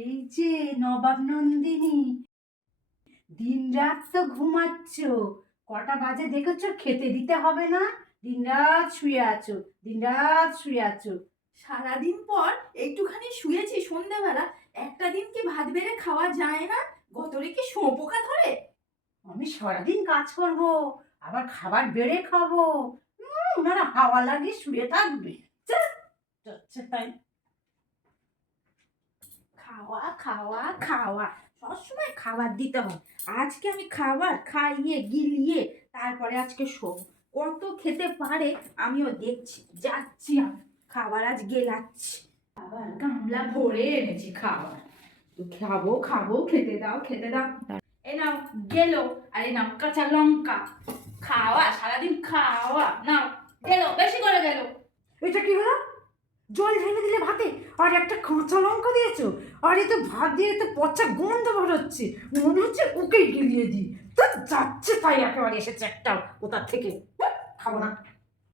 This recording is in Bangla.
এই যে নবাব নন্দিনী, দিনরাত তো ঘুমাচ্ছ। কটা বাজে দেখেছো? খেতে দিতে হবে না? দিনরাত শুয়ে আছো, দিনরাত শুয়ে আছো। সারাদিন পর একটুখানি শুয়েছি সন্ধ্যাবেলা। একটা দিন কি ভাত বেড়ে খাওয়া যায় না? গতরে কি শুঁয়োপোকা ধরে? আমি সারাদিন কাজ করব, আবার খাবার বেড়ে খাবো। ওনারা হাওয়া লাগিয়ে শুয়ে থাকবে। ধ্যাৎ, যাচ্ছে তাই। খাওয়া খাওয়া খাওয়া, সবসময় খাবার দিতে হয়। আজকে আমি খাবার খাইয়ে গিলিয়ে তারপরে আজকে শোব। কত খেতে পারে আমিও দেখছি, যাচ্ছি আমি খাবার আজ গেলাচ্ছি। আবার গামলা ভরে এনেছি খাবার, তো খাবো খাবো, খেতে দাও খেতে দাও। এ নাও গেলো, আর এ নাও কাঁচা লঙ্কা। খাওয়া সারাদিন খাওয়া, নাও গেলো, বেশি করে গেলো। এটা কি হলো? জল ঢেলে দিলে ভাতে, আর একটা কাঁচা লঙ্কা দিয়েছো, আর এ তো ভাত দিয়ে তো পচা গন্ধ বেরোচ্ছে। মনে হচ্ছে ওকে গিলিয়ে দিই। তো যাচ্ছে তাই, একেবারে এসেছে একটা কোথা থেকে। খাবো না।